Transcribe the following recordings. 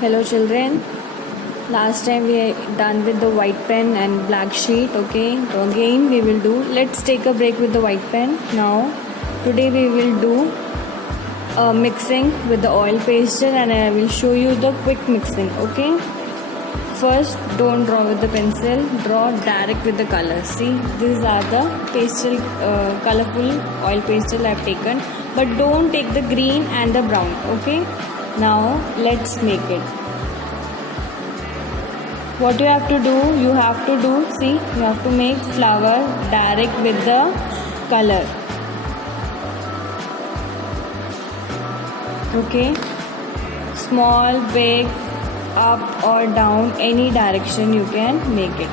Hello children, last time we done with the white pen and black sheet. Okay, so again we will do, let's take a break with the white pen. Now today we will do mixing with the oil pastel and I will show you the quick mixing. Okay, first don't draw with the pencil, draw direct with the colors. See, these are the pastel colorful oil pastel I have taken, but don't take the green and the brown. Okay, now let's make it. What you have to do, see, you have to make flower direct with the color. Okay, small, big, up or down, any direction you can make it.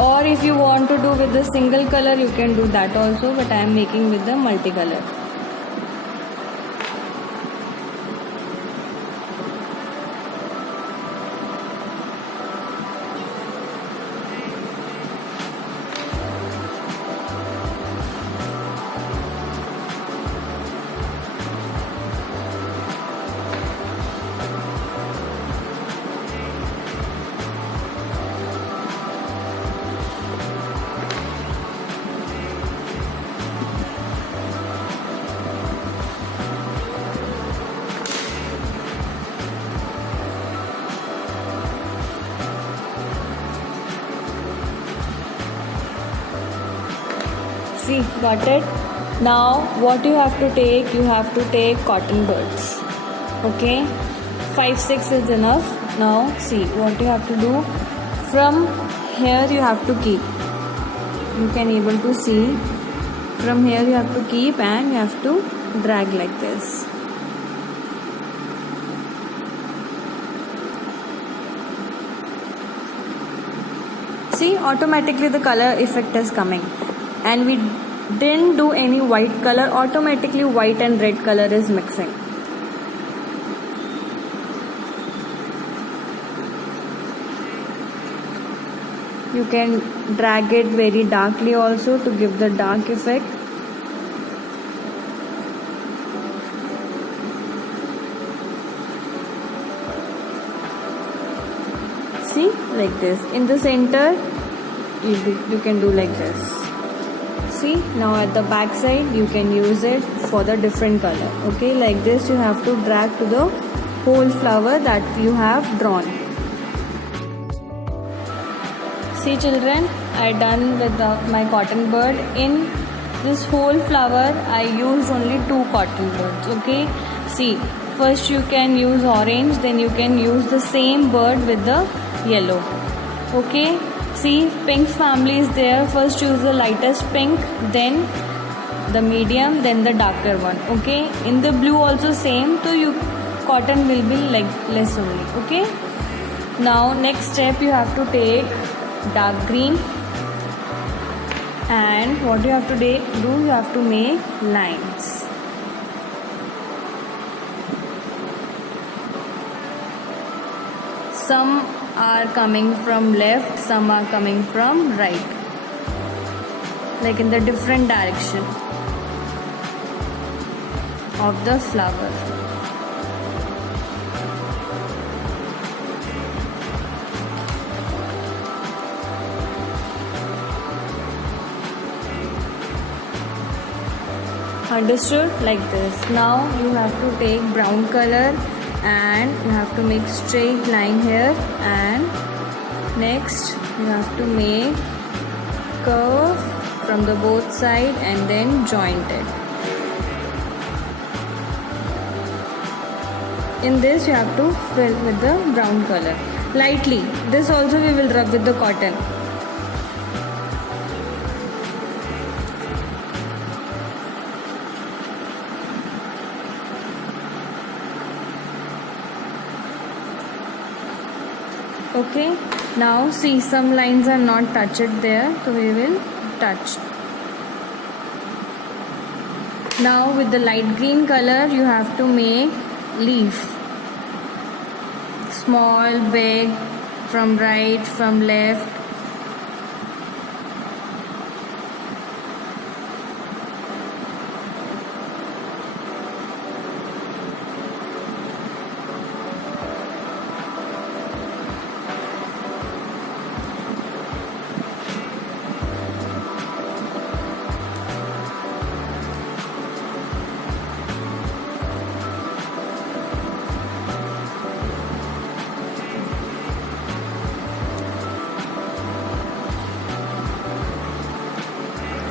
Or if you want to do with the single color, you can do that also, but I am making with the multicolor. See, got it? Now what you have to take cotton buds. Okay, 5-6 is enough. Now see what you have to do. From here you have to keep. You can able to see. From here you have to keep and you have to drag like this. See, automatically the color effect is coming. And we didn't do any white color, automatically white and red color is mixing. You can drag it very darkly also to give the dark effect. See, like this. In the center, you can do like this. See, now at the back side you can use it for the different color. Okay, like this you have to drag to the whole flower that you have drawn. See children, I done with my cotton bud. In this whole flower I used only 2 cotton buds. Okay, see, first you can use orange, then you can use the same bird with the yellow. Okay, see, pink family is there. First choose the lightest pink, then the medium, then the darker one. Okay, in the blue also same, so you cotton will be like less only. Okay, now next step you have to take dark green, and what you have to do, you have to make lines. Some are coming from left, some are coming from right, like in the different direction of the flower. Understood? Like this. Now you have to take brown color and you have to make straight line here, and next you have to make curve from the both side and then joint it. In this you have to fill with the brown color lightly. This also we will rub with the cotton. Okay, now see, some lines are not touched there, so we will touch. Now with the light green color you have to make leaf. Small, big, from right, from left.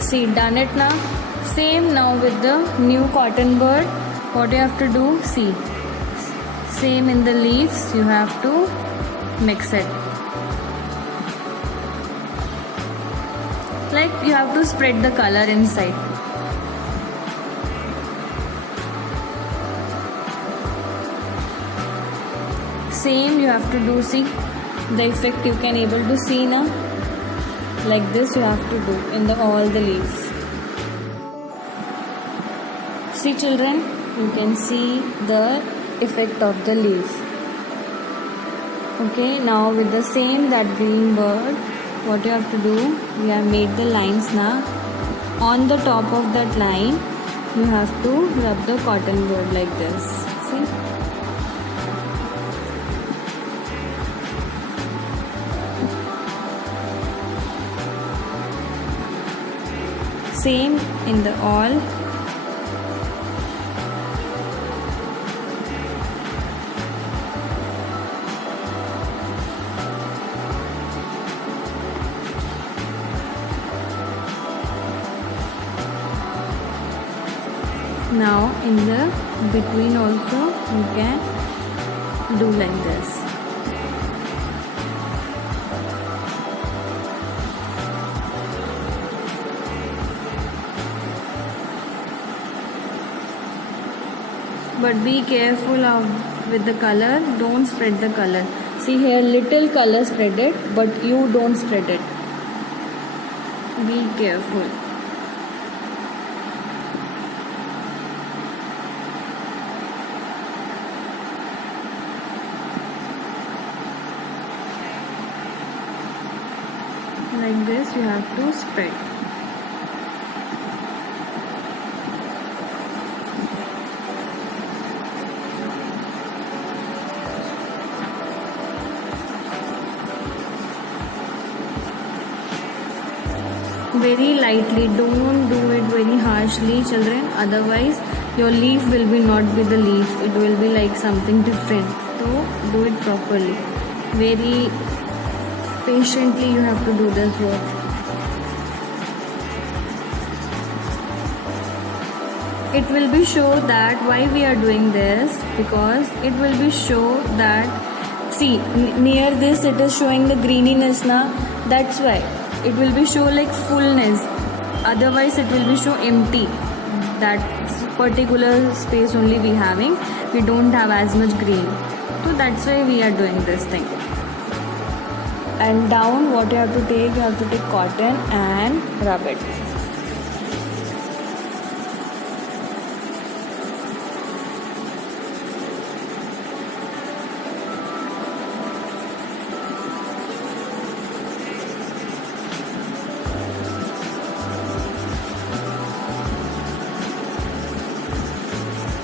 See, done it now. Same now with the new cotton bud. What you have to do, see, same in the leaves, you have to mix it. Like you have to spread the color inside. Same you have to do, see the effect you can able to see now. Like this you have to do in the all the leaves. See children, you can see the effect of the leaf. Okay, now with the same that green bird, what you have to do, we have made the lines now. On the top of that line, you have to rub the cotton bud like this. See? Same in the all. Now in the between also you can do like this. But be careful with the color, don't spread the color. See here, little color spread it, but you don't spread it. Be careful. Like this you have to spread. Very lightly, don't do it very harshly children, otherwise your leaf will be not be the leaf, it will be like something different. So do it properly, very patiently you have to do this work. It will be show that why we are doing this, because it will be show that, see near this it is showing the greeniness now, that's why it will be show like fullness, otherwise it will be show empty. That particular space only we having, we don't have as much green, so that's why we are doing this thing. And down what you have to take cotton and rub it.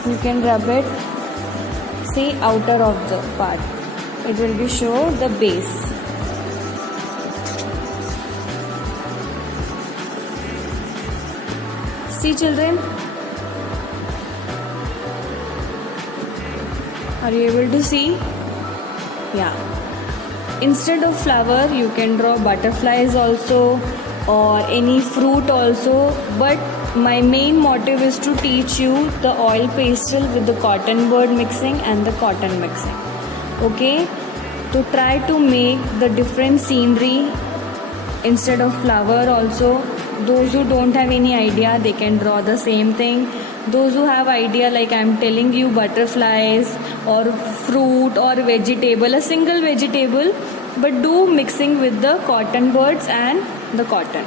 You can rub it, see outer of the part, it will be show the base. See children, are you able to see? Yeah. Instead of flower you can draw butterflies also or any fruit also, but my main motive is to teach you the oil pastel with the cotton bud mixing and the cotton mixing. Okay, to try to make the different scenery instead of flower also. Those who don't have any idea, they can draw the same thing. Those who have idea, like I'm telling you, butterflies or fruit or vegetable, a single vegetable, but do mixing with the cotton buds and the cotton.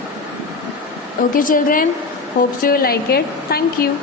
Okay children, hope so you like it. Thank you.